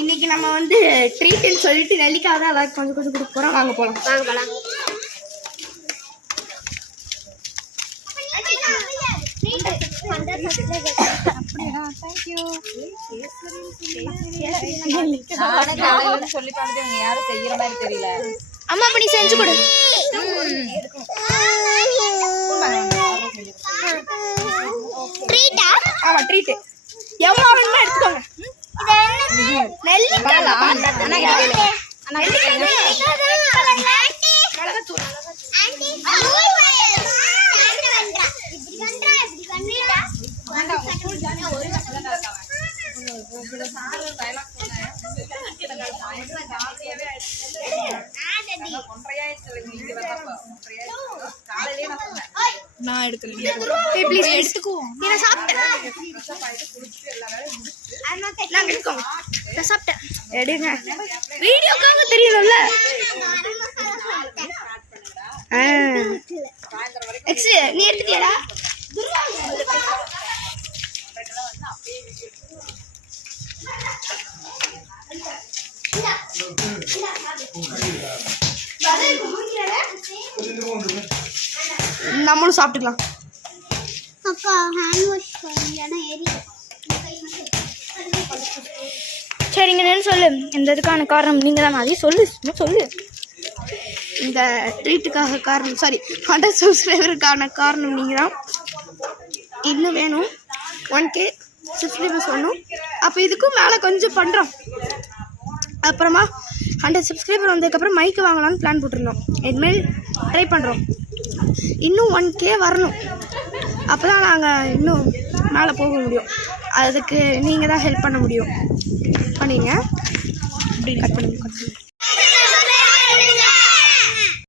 இன்னைக்கு நம்ம வந்து ட்ரீட்னு சொல்லிட்டு நெல்லிக்காய் தான் எல்லாரும் கொஞ்சம் கொஞ்சம் கொடுக்க போகிறோம். வாங்க போகலாம். அம்மா அப்படி செஞ்சு கொடு. ஆமா ட்ரீட் எவ்வளோ வேணுமோ எடுத்துக்கோங்க. நான் எடுக்கல. ப்ளீஸ் எடுத்துக்கோ. நான் சாப்பிட்டேன். நான் எடுக்கோங்க. நான் சாப்பிட்டேன். எடுங்க. வீடியோக்காக தெரியணும்ல. எக்ஸ் நீ எடுத்துட்டியாடா? நம்மளும் சாப்பிட்டுக்கலாம். சரிங்க என்னன்னு சொல்லு. இந்த இதுக்கான காரணம் நீங்கள் தான். அதையும் சொல்லு சொல்லு. இந்த ட்ரீட்டுக்காக காரணம் 100 சப்ஸ்கிரைபருக்கான காரணம் நீங்கள் தான். இன்னும் வேணும் 1K சப்ஸ்கிரைபர்ஸ் வேணும். அப்போ இதுக்கும் மேலே கொஞ்சம் பண்ணுறோம். அப்புறமா 100 சப்ஸ்கிரைபர் வந்ததுக்கப்புறம் மைக்கு வாங்கலாம்னு பிளான் போட்டிருந்தோம். இதுமாரி ட்ரை பண்ணுறோம். இன்னும் 1K வரணும். அப்போ தான் நாங்கள் இன்னும் மேலே போக முடியும். அதுக்கு நீங்கள் தான் ஹெல்ப் பண்ண முடியும். பண்ணிங்க. அப்படி கட் பண்ணுங்க.